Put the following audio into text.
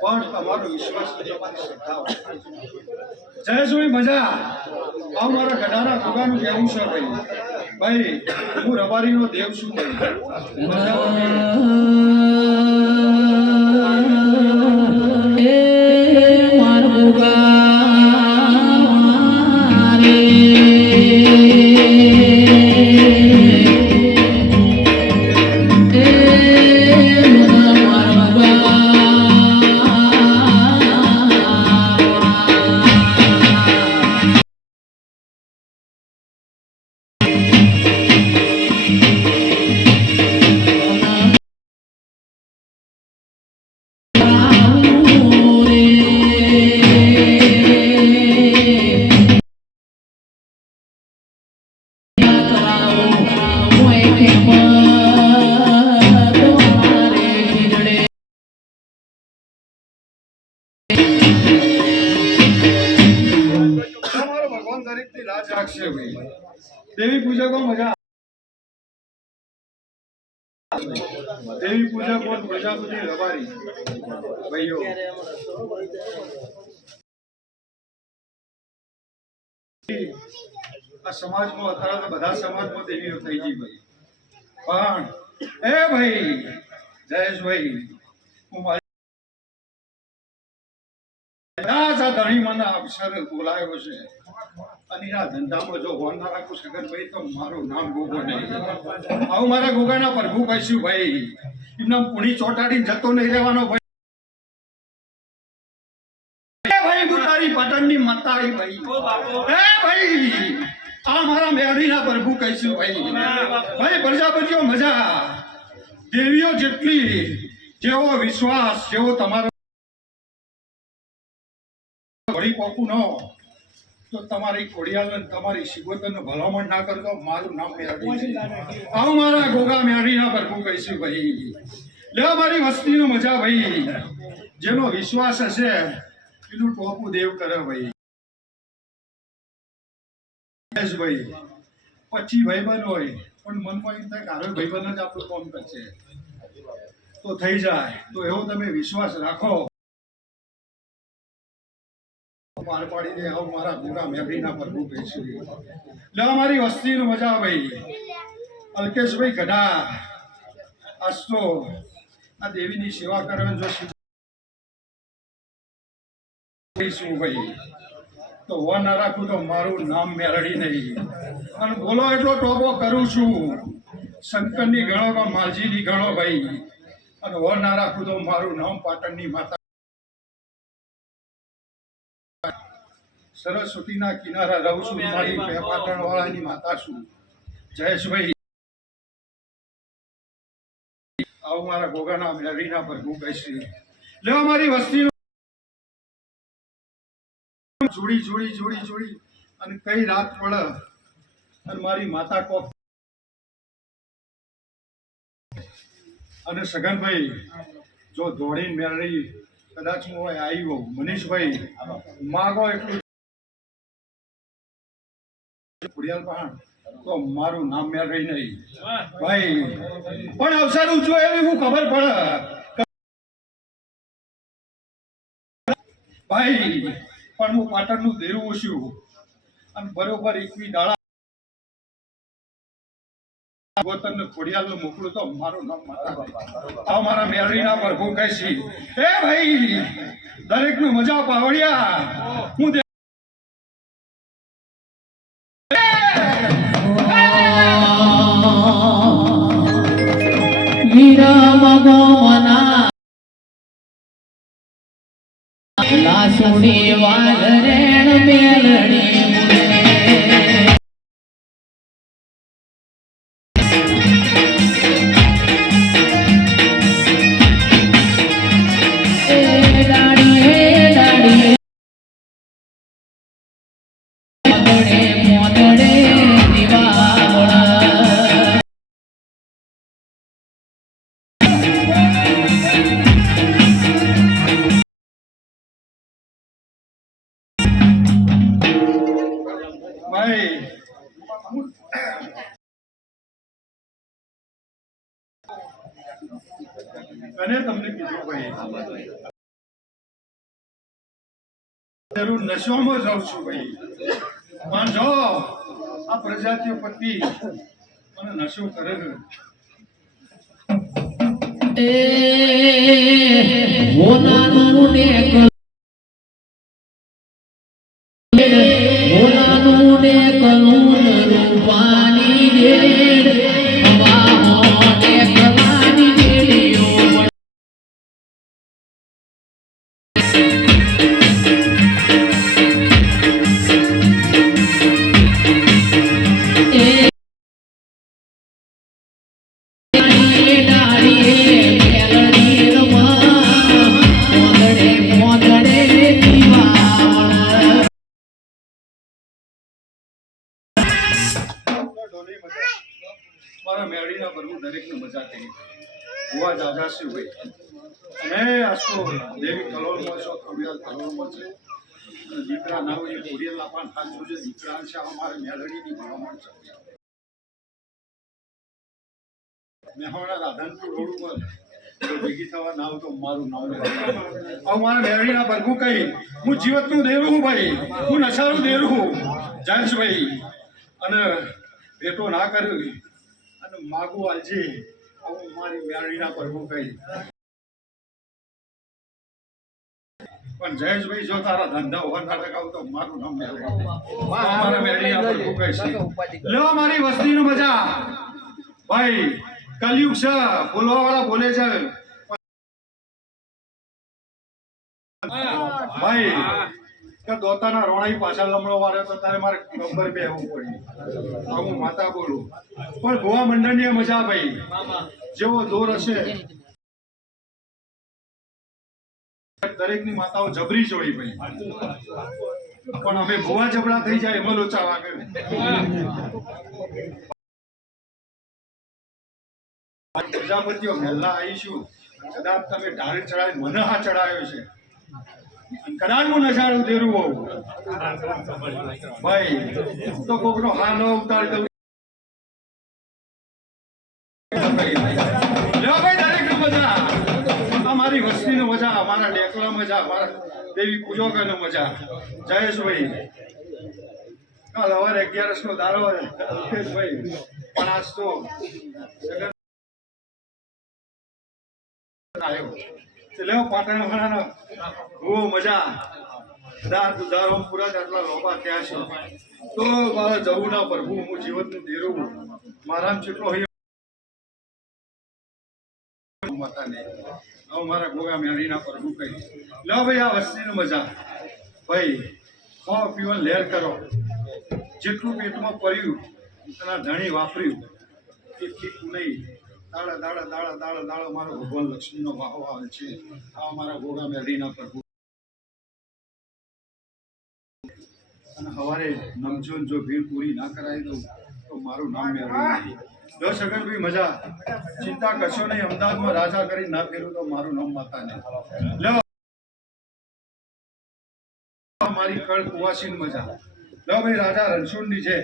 પણ તમારો વિશ્વાસ જયેશભાઈ મજા મારા ગઢાના ગોગાનું કહેવું છે ભાઈ હું રબારીનો દેવ છું ભાઈ देवी पूजा को मजा देवी पूजा को प्रजापति रबारी भाइयों आ समाज में अतारे तो बधा समाज में देवी थई गई भाई पण ए भाई जयेश भाई हूँ धणी मन अवसर बोलायो छे અને આ ધંધામાં જો હોના રાખું સગનભાઈ તો મારું નામ ગોગો નહીં આવું મારા ગોગાના પ્રભુ કહીશું ભાઈ એમના પુણી ચોટાડીને જતો નહીં રહેવાનો ભાઈ ભાઈ ગુતારી પાટણની મતારી ભાઈ એ ભાઈ આ મારા મેળવીના પ્રભુ કહીશું ભાઈ ભાઈ પ્રજાપતિઓ મજા દેવીઓ જેટલી જેવો વિશ્વાસ જેવો તમારો વળી પોકું ન तो तमारी खोड़ियाल तमारी शिवतन भलामण ना करतो मारू नाम मेरडी आव मारा गोगा मेरडी ना प्रभु कहीशु भाई ले मारी वस्ती नो मजा भाई जेनो विश्वास हशे एनु टोपू देव करे भाई यस भाई पछी भाईबंध होय पण मनमा एम थाय कारो भाईबंध ज आपणो काम करशे तो थई जाय तो एवो तमे विश्वास राखो पार पाड़ी दे आओ मारा गोगा मेरडीना प्रभु कहीशु ले हमारी वस्ती नो मजा भाई अल्केश भाई गढ़ा आज तो आ देवी नी सेवा करन जो कहीशु भाई तो वो ना राखू तो मारू नाम मेरडी नहीं अन बोलो एटलो टोपो करू छू शंकर नी गणो का मालजी नी गणो भाई अन वो ना राखू तो मारू नाम पाटण नी माता सरस्वती ना किनारा रहू छू मारी पाटण वाला नी माता छू जयेश भाई आओ मारा गोगाना मेरडीना प्रभु कहीशु ले हमारी वस्ती जोड़ी जोड़ी जोड़ी जोड़ी अन कई रात पड़े अन मारी माता को अने सगन भाई जो दौड़ी मेरडी कदाच मो आई हो मनीष भाई मागो एटलू पुड़ियाल पहाड़ तो मारू नाम मेरडी नहीं भाई पण अवसर जो एवी हूँ खबर पड़े भाई पण हूँ पाटणनु देवुं छुं अने बरोबर 21 दाड़ा गोतन खोड़ियाल मोकलू तो मारू नाम माता आ मारा मेरडीना प्रभु कहीशी ए भाई दरेक नु मजा पावड़िया हूँ वीरा मगो मना लासुड़ी वाल रेण मेलड़ी भाई कने तमने कीधुं भाई જરૂર નશોમાં જાઉં છું ભાઈ, પણ જો આ પ્રજાતિઓ પતિ મને નશો કરે છે. ભોલાનું ને ભોલાનું ને કલુન રૂપાની રેડ હવામાં ને કલાની રેડીઓ મારા મેળીના પ્રભુ દરેકને મજા કરી હોવા દાદા શિવભાઈ અને આજ તો દેવી કલોલમાં છો, ખોડિયાલ કલોલમાં છે અને દીકરા ના હોય એ ખોડિયાલ આપણને સાચું છે, દીકરા છે અમારે મેળડીની ભલામણ છે. મેહોણા રાધનપુર રોડ ઉપર ભેગી થવા ના તો મારું નામ હવે મારા મેળડીના પ્રભુ કઈ હું જીવતનું દેરું હું ભાઈ, હું નશાનું દેરું હું જયેશભાઈ, અને ભેટો ના કર્યું અને માગું આજે હું મારી મેળવીના પ્રભુ કહી. પણ જયેશભાઈ જો તારા ધંધા હોવા નાટક આવ તો મારું નામ મારા મેળવીના પ્રભુ કહે છે. લો મારી વસ્તીની મજા ભાઈ, કલયુગ છે, બોલવા વાળા બોલે છે ભાઈ કે દોતાના રોણાઈ પાછા લમણો વાળ્યો તો તારે મારે નંબર બેહવું પડ્યું. હું માતા બોલું પણ ગોવા મંડળની મજા ભાઈ, જેવો દોર હશે દરેકની માતાઓ જબરી જોઈ ભાઈ, પણ અમે ભુવા જબરા થઈ જાય એમાં લોચા વાગે. પ્રજાપતિઓ મહેલા આવીશું, કદાચ તમે ઢારે ચડાવી મને હા ચડાવ્યો છે, કદાચ હું નજારું દેરું હોઉં ભાઈ તો કોકનો હા ન ઉતારી દઉં. દરેક મજા, અમારી વસ્તીનો મજા, અમારા ડેકલા મજા, અમારા દેવી પૂજકોનો મજા. જયેશભાઈ કાલ સવારે 11 નો દાડો ભાઈ, પણ આજ તો આવ્યો પાટણ વાળાનો બહુ મજા. દારો પૂરા આટલા લોબા થયા છે તો મારે જવું ના પ્રભુ, હું જીવનનું દેરું મારા જેટલો માતાને હવે મારા ગોગા મેળીના પ્રભુ કહી. લો ભાઈ આ વસ્તીની મજા ભાઈ, ખાઓ પીવો લહેર કરો, જેટલું પેટમાં પડ્યું એના ધણી વાપર્યું એટલી નહીં. દાડા દાડા દાડા દાડા દાડા મારો ભગવાન લક્ષ્મીનો વાહો આવે છે. આ મારા ગોગા મેળીના પ્રભુ. અને સવારે નમજો જો ભીડ પૂરી ના કરાવી દઉં તો મારું નામ મેળવી. જો સગનભાઈ મજા, ચિંતા કરશો નહીં, અમદાવાદમાં રાજા કરી ના ફેરું તો મારું નામ માતા ને લો. મારી કળ કુવાસી મજા લો ભાઈ, રાજા રણછોડની છે.